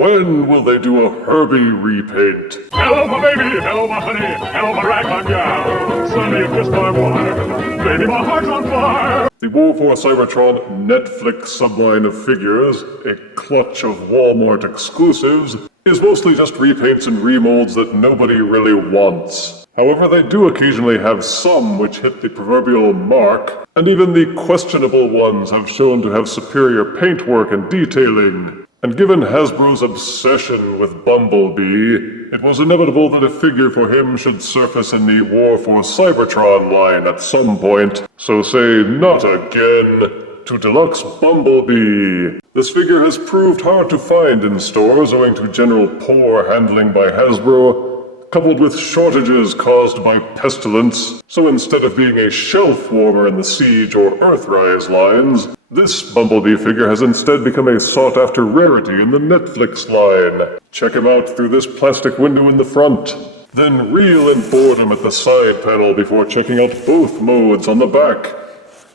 When will they do a Herbie repaint? Hello, my baby. Hello, my honey. Hello, my ragtime gal. Send me a kiss, my wife. Baby, my heart's on fire. The War for Cybertron Netflix subline of figures, a clutch of Walmart exclusives, is mostly just repaints and remolds that nobody really wants. However, they do occasionally have some which hit the proverbial mark, and even the questionable ones have shown to have superior paintwork and detailing. And given Hasbro's obsession with Bumblebee, it was inevitable that a figure for him should surface in the War for Cybertron line at some point. So say not again to Deluxe Bumblebee. This figure has proved hard to find in stores owing to general poor handling by Hasbro, coupled with shortages caused by pestilence. So instead of being a shelf warmer in the Siege or Earthrise lines, this Bumblebee figure has instead become a sought-after rarity in the Netflix line. Check him out through this plastic window in the front. Then reel in boredom at the side panel before checking out both modes on the back,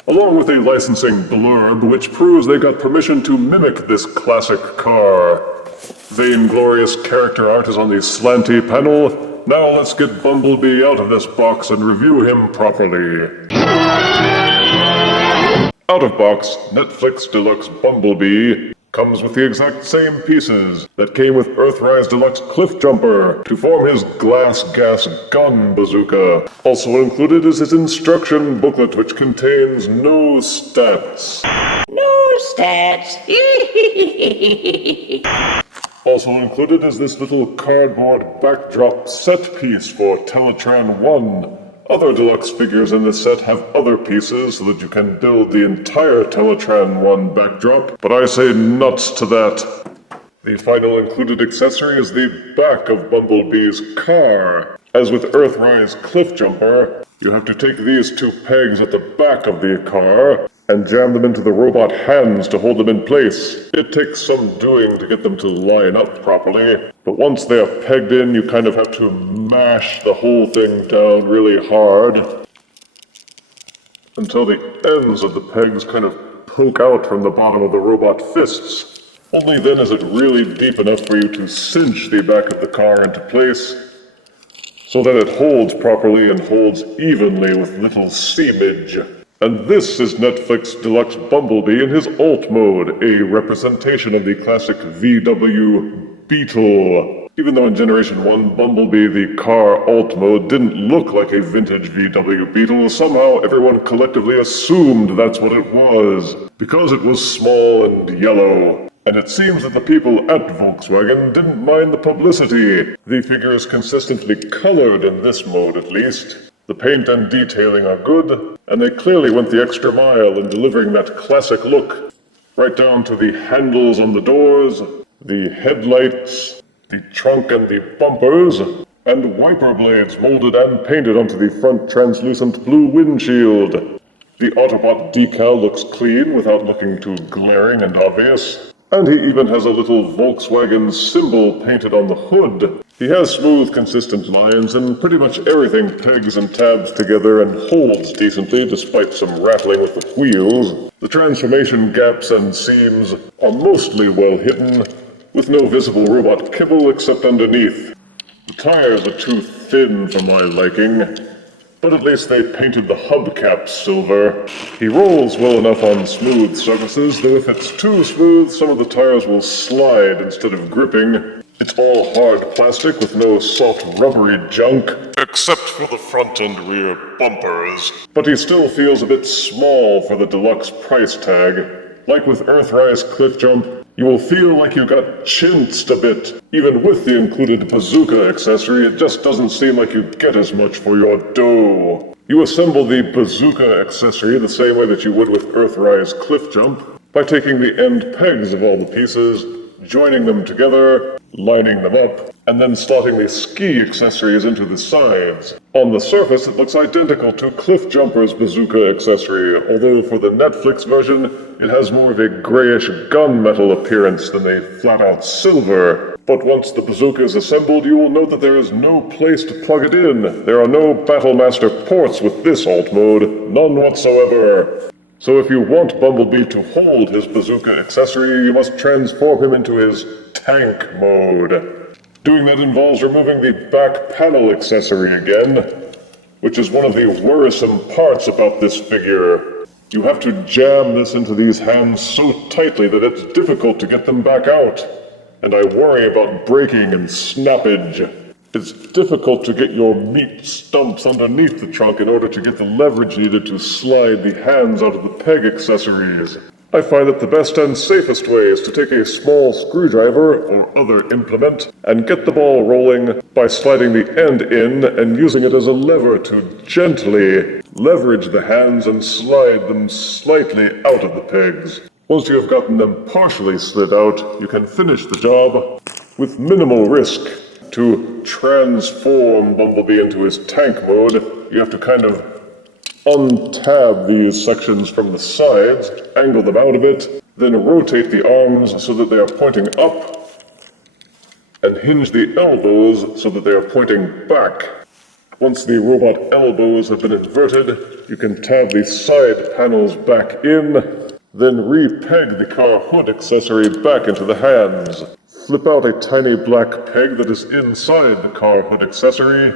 along with a licensing blurb which proves they got permission to mimic this classic car. Vainglorious character art is on the slanty panel. Now let's get Bumblebee out of this box and review him properly. Out of box, Netflix Deluxe Bumblebee comes with the exact same pieces that came with Earthrise Deluxe Cliffjumper to form his glass gas gun bazooka. Also included is his instruction booklet, which contains no stats. No stats. Also included is this little cardboard backdrop set piece for Teletran 1. Other deluxe figures in this set have other pieces so that you can build the entire Teletran 1 backdrop, but I say nuts to that. The final included accessory is the back of Bumblebee's car. As with Earthrise Cliffjumper, you have to take these two pegs at the back of the car and jam them into the robot hands to hold them in place. It takes some doing to get them to line up properly, but once they are pegged in, you kind of have to mash the whole thing down really hard until the ends of the pegs kind of poke out from the bottom of the robot fists. Only then is it really deep enough for you to cinch the back of the car into place so that it holds properly and holds evenly with little seamage. And this is Netflix Deluxe Bumblebee in his alt mode, a representation of the classic VW Beetle. Even though in Generation 1 Bumblebee the car alt mode didn't look like a vintage VW Beetle, somehow everyone collectively assumed that's what it was, because it was small and yellow. And it seems that the people at Volkswagen didn't mind the publicity. The figure is consistently colored in this mode at least. The paint and detailing are good, and they clearly went the extra mile in delivering that classic look. Right down to the handles on the doors, the headlights, the trunk and the bumpers, and wiper blades molded and painted onto the front translucent blue windshield. The Autobot decal looks clean without looking too glaring and obvious. And he even has a little Volkswagen symbol painted on the hood. He has smooth, consistent lines, and pretty much everything pegs and tabs together and holds decently despite some rattling with the wheels. The transformation gaps and seams are mostly well hidden, with no visible robot kibble except underneath. The tires are too thin for my liking, but at least they painted the hubcaps silver. He rolls well enough on smooth surfaces, though if it's too smooth, some of the tires will slide instead of gripping. It's all hard plastic with no soft rubbery junk, except for the front and rear bumpers. But he still feels a bit small for the deluxe price tag. Like with Earthrise Cliffjump, you will feel like you got chintzed a bit. Even with the included bazooka accessory, it just doesn't seem like you get as much for your dough. You assemble the bazooka accessory the same way that you would with Earthrise Cliffjump, by taking the end pegs of all the pieces, joining them together, lining them up, and then slotting the ski accessories into the sides. On the surface, it looks identical to Cliffjumper's bazooka accessory, although for the Netflix version, it has more of a grayish gunmetal appearance than a flat-out silver. But once the bazooka is assembled, you will note that there is no place to plug it in. There are no Battlemaster ports with this alt mode, none whatsoever. So if you want Bumblebee to hold his bazooka accessory, you must transform him into his tank mode. Doing that involves removing the back panel accessory again, which is one of the worrisome parts about this figure. You have to jam this into these hands so tightly that it's difficult to get them back out, and I worry about breaking and snappage. It's difficult to get your meat stumps underneath the trunk in order to get the leverage needed to slide the hands out of the peg accessories. I find that the best and safest way is to take a small screwdriver or other implement and get the ball rolling by sliding the end in and using it as a lever to gently leverage the hands and slide them slightly out of the pegs. Once you have gotten them partially slid out, you can finish the job with minimal risk. To transform Bumblebee into his tank mode, you have to kind of untab these sections from the sides, angle them out a bit, then rotate the arms so that they are pointing up, and hinge the elbows so that they are pointing back. Once the robot elbows have been inverted, you can tab the side panels back in, then re-peg the car hood accessory back into the hands. Flip out a tiny black peg that is inside the car hood accessory,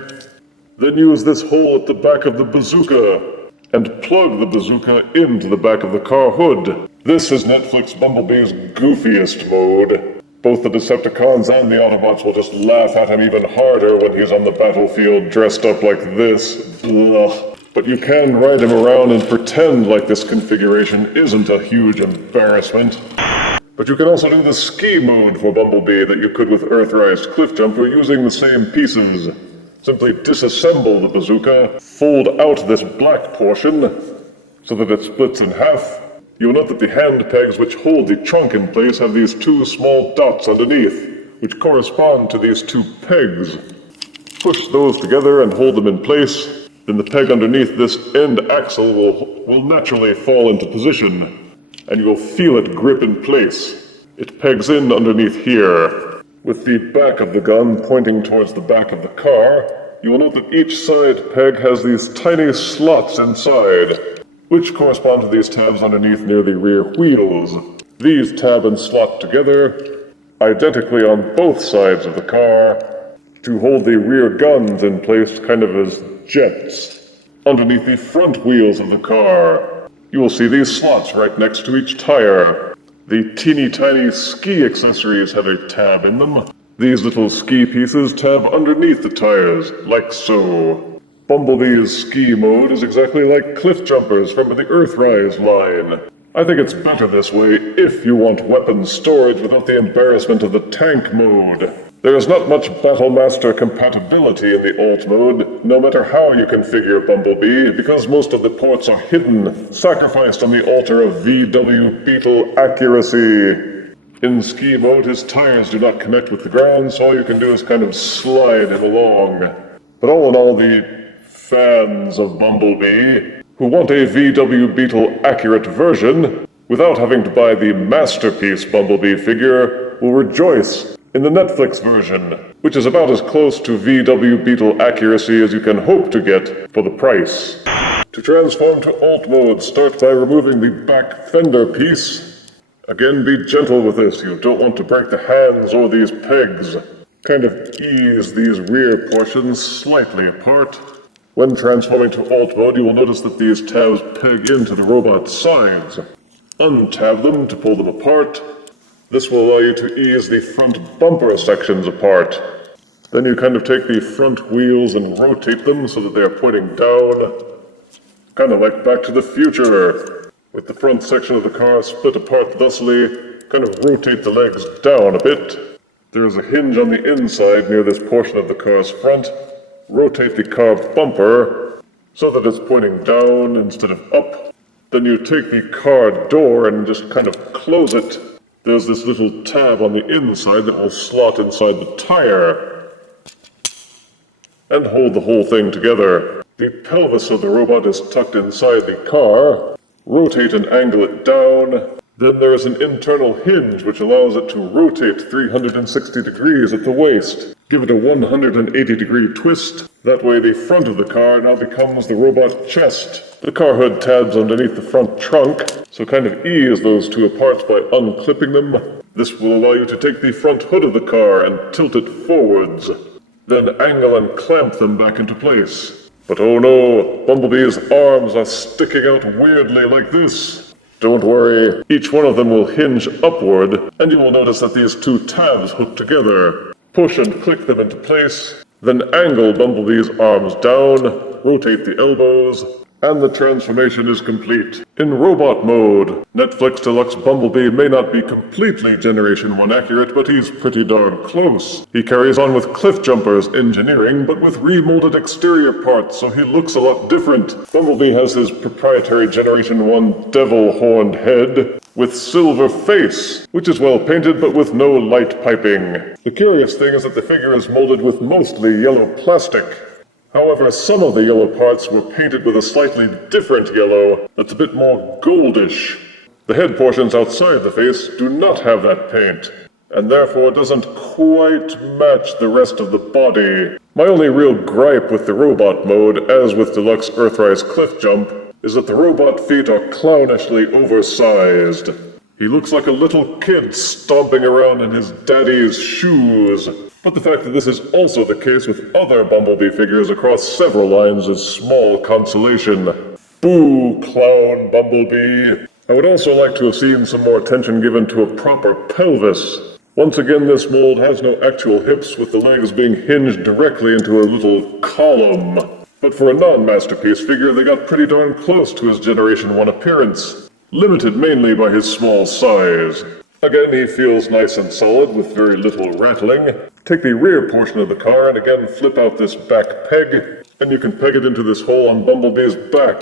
then use this hole at the back of the bazooka, and plug the bazooka into the back of the car hood. This is Netflix Bumblebee's goofiest mode. Both the Decepticons and the Autobots will just laugh at him even harder when he's on the battlefield dressed up like this. Blah. But you can ride him around and pretend like this configuration isn't a huge embarrassment. But you can also do the ski mode for Bumblebee that you could with Earthrise Cliffjumper using the same pieces. Simply disassemble the bazooka, fold out this black portion so that it splits in half. You'll note that the hand pegs which hold the trunk in place have these two small dots underneath, which correspond to these two pegs. Push those together and hold them in place. Then the peg underneath this end axle will naturally fall into position, and you will feel it grip in place. It pegs in underneath here. With the back of the gun pointing towards the back of the car, you will note that each side peg has these tiny slots inside, which correspond to these tabs underneath near the rear wheels. These tab and slot together, identically on both sides of the car, to hold the rear guns in place kind of as jets. Underneath the front wheels of the car, you will see these slots right next to each tire. The teeny tiny ski accessories have a tab in them. These little ski pieces tab underneath the tires, like so. Bumblebee's ski mode is exactly like Cliffjumper's from the Earthrise line. I think it's better this way if you want weapon storage without the embarrassment of the tank mode. There is not much Battlemaster Compatibility in the alt mode, no matter how you configure Bumblebee, because most of the ports are hidden, sacrificed on the altar of VW Beetle accuracy. In ski mode, his tires do not connect with the ground, so all you can do is kind of slide him along. But all in all, the fans of Bumblebee, who want a VW Beetle accurate version, without having to buy the masterpiece Bumblebee figure, will rejoice in the Netflix version, which is about as close to VW Beetle accuracy as you can hope to get for the price. To transform to alt mode, start by removing the back fender piece. Again, be gentle with this. You don't want to break the hands or these pegs. Kind of ease these rear portions slightly apart. When transforming to alt mode, you will notice that these tabs peg into the robot's sides. Untab them to pull them apart. This will allow you to ease the front bumper sections apart. Then you kind of take the front wheels and rotate them so that they are pointing down. Kind of like Back to the Future. With the front section of the car split apart thusly, kind of rotate the legs down a bit. There is a hinge on the inside near this portion of the car's front. Rotate the car bumper so that it's pointing down instead of up. Then you take the car door and just kind of close it. There's this little tab on the inside that will slot inside the tire and hold the whole thing together. The pelvis of the robot is tucked inside the car. Rotate and angle it down. Then there is an internal hinge which allows it to rotate 360 degrees at the waist. Give it a 180-degree twist. That way the front of the car now becomes the robot chest. The car hood tabs underneath the front trunk, so kind of ease those two apart by unclipping them. This will allow you to take the front hood of the car and tilt it forwards, then angle and clamp them back into place. But oh no, Bumblebee's arms are sticking out weirdly like this. Don't worry, each one of them will hinge upward, and you will notice that these two tabs hook together. Push and click them into place, then angle Bumblebee's arms down, rotate the elbows, and the transformation is complete. In robot mode, Netflix Deluxe Bumblebee may not be completely Generation 1 accurate, but he's pretty darn close. He carries on with Cliffjumper's engineering, but with remolded exterior parts, so he looks a lot different. Bumblebee has his proprietary Generation 1 devil-horned head, with silver face, which is well painted but with no light piping. The curious thing is that the figure is molded with mostly yellow plastic. However, some of the yellow parts were painted with a slightly different yellow that's a bit more goldish. The head portions outside the face do not have that paint, and therefore doesn't quite match the rest of the body. My only real gripe with the robot mode, as with Deluxe Earthrise Cliffjump, is that the robot feet are clownishly oversized. He looks like a little kid stomping around in his daddy's shoes. But the fact that this is also the case with other Bumblebee figures across several lines is small consolation. Boo, clown Bumblebee! I would also like to have seen some more attention given to a proper pelvis. Once again, this mold has no actual hips, with the legs being hinged directly into a little column. But for a non-masterpiece figure, they got pretty darn close to his Generation 1 appearance, limited mainly by his small size. Again, he feels nice and solid with very little rattling. Take the rear portion of the car and again flip out this back peg, and you can peg it into this hole on Bumblebee's back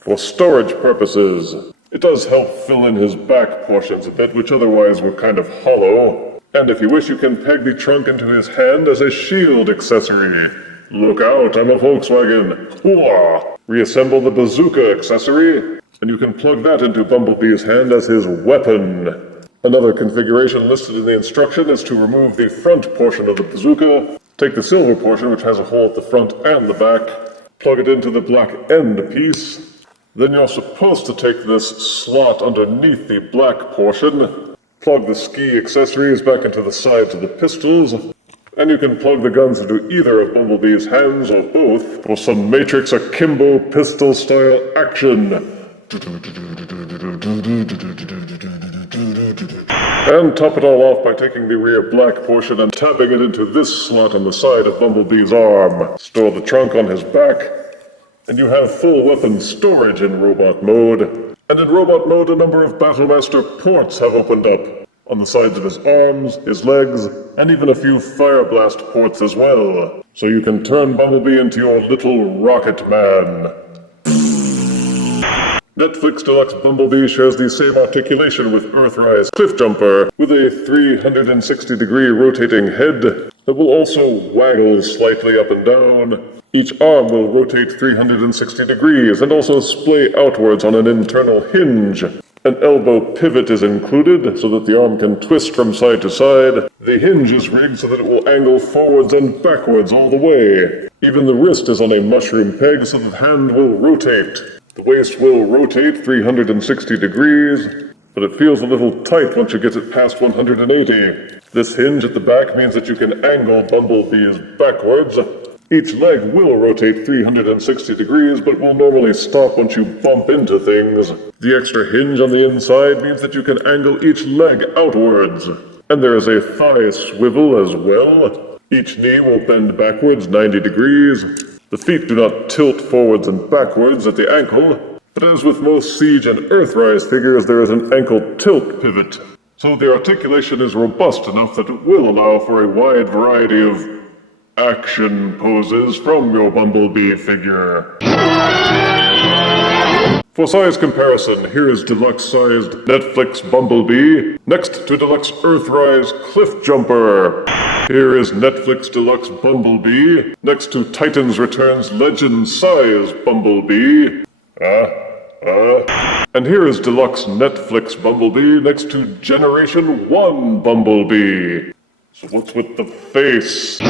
for storage purposes. It does help fill in his back portions a bit, which otherwise were kind of hollow. And if you wish, you can peg the trunk into his hand as a shield accessory. Look out, I'm a Volkswagen. Hooah! Reassemble the Bazooka accessory, and you can plug that into Bumblebee's hand as his weapon. Another configuration listed in the instruction is to remove the front portion of the bazooka, take the silver portion, which has a hole at the front and the back, plug it into the black end piece. Then you're supposed to take this slot underneath the black portion, plug the ski accessories back into the sides of the pistols, and you can plug the guns into either of Bumblebee's hands or both for some Matrix Akimbo pistol-style action. And top it all off by taking the rear black portion and tapping it into this slot on the side of Bumblebee's arm. Store the trunk on his back, and you have full weapon storage in robot mode. And in robot mode, a number of Battlemaster ports have opened up on the sides of his arms, his legs, and even a few Fire Blast ports as well. So you can turn Bumblebee into your little rocket man. Netflix Deluxe Bumblebee shares the same articulation with Earthrise Cliffjumper, with a 360-degree rotating head that will also waggle slightly up and down. Each arm will rotate 360 degrees and also splay outwards on an internal hinge. An elbow pivot is included so that the arm can twist from side to side. The hinge is rigged so that it will angle forwards and backwards all the way. Even the wrist is on a mushroom peg so that the hand will rotate. The waist will rotate 360 degrees, but it feels a little tight once you get it past 180. This hinge at the back means that you can angle Bumblebees backwards. Each leg will rotate 360 degrees, but will normally stop once you bump into things. The extra hinge on the inside means that you can angle each leg outwards. And there is a thigh swivel as well. Each knee will bend backwards 90 degrees. The feet do not tilt forwards and backwards at the ankle, but as with most Siege and Earthrise figures, there is an ankle tilt pivot. So the articulation is robust enough that it will allow for a wide variety of action poses from your Bumblebee figure. For size comparison, here is deluxe-sized Netflix Bumblebee, next to Deluxe Earthrise Cliffjumper. Here is Netflix Deluxe Bumblebee, next to Titans Returns Legend-size Bumblebee. And here is Deluxe Netflix Bumblebee, next to Generation 1 Bumblebee. So what's with the face?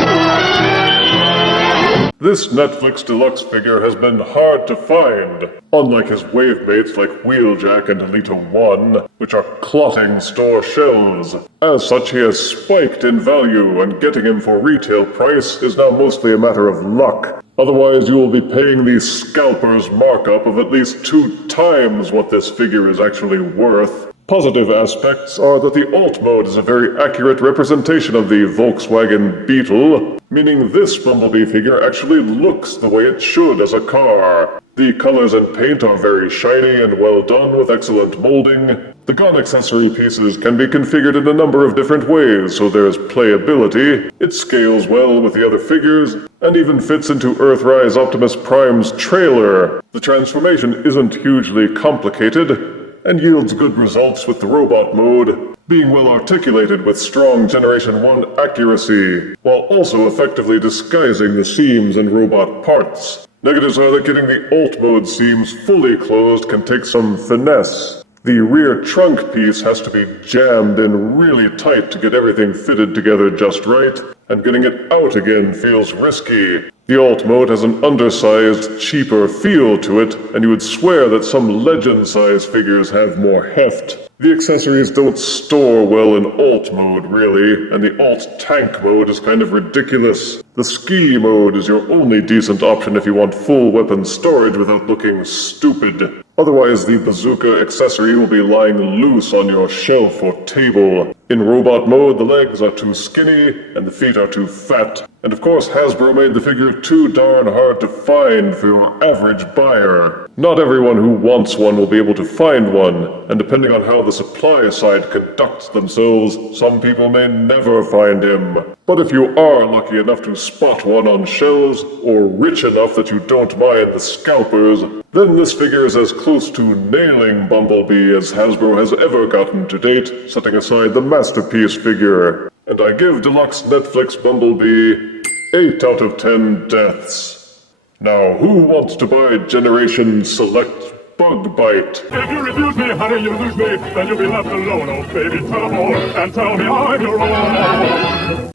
This Netflix Deluxe figure has been hard to find, unlike his wave mates like Wheeljack and Alita 1, which are clotting store shelves. As such, he has spiked in value, and getting him for retail price is now mostly a matter of luck. Otherwise, you will be paying the scalper's markup of at least 2 times what this figure is actually worth. Positive aspects are that the alt mode is a very accurate representation of the Volkswagen Beetle, meaning this Bumblebee figure actually looks the way it should as a car. The colors and paint are very shiny and well done with excellent molding. The gun accessory pieces can be configured in a number of different ways, so there's playability, it scales well with the other figures, and even fits into Earthrise Optimus Prime's trailer. The transformation isn't hugely complicated, and yields good results with the robot mode, being well articulated with strong Generation 1 accuracy, while also effectively disguising the seams and robot parts. Negatives are that getting the alt mode seams fully closed can take some finesse. The rear trunk piece has to be jammed in really tight to get everything fitted together just right, and getting it out again feels risky. The alt mode has an undersized, cheaper feel to it, and you would swear that some legend-size figures have more heft. The accessories don't store well in alt mode, really, and the alt tank mode is kind of ridiculous. The ski mode is your only decent option if you want full weapon storage without looking stupid. Otherwise, the bazooka accessory will be lying loose on your shelf or table. In robot mode, the legs are too skinny and the feet are too fat. And of course, Hasbro made the figure too darn hard to find for your average buyer. Not everyone who wants one will be able to find one, and depending on how the supply side conducts themselves, some people may never find him. But if you are lucky enough to spot one on shelves, or rich enough that you don't mind the scalpers, then this figure is as close to nailing Bumblebee as Hasbro has ever gotten to date, setting aside the masterpiece figure. And I give Deluxe Netflix Bumblebee 8 out of 10 deaths. Now, who wants to buy Generation Select Bug Bite? If you refuse me, honey, you lose me, then you'll be left alone, oh baby, tell them all, and tell me I'm your own.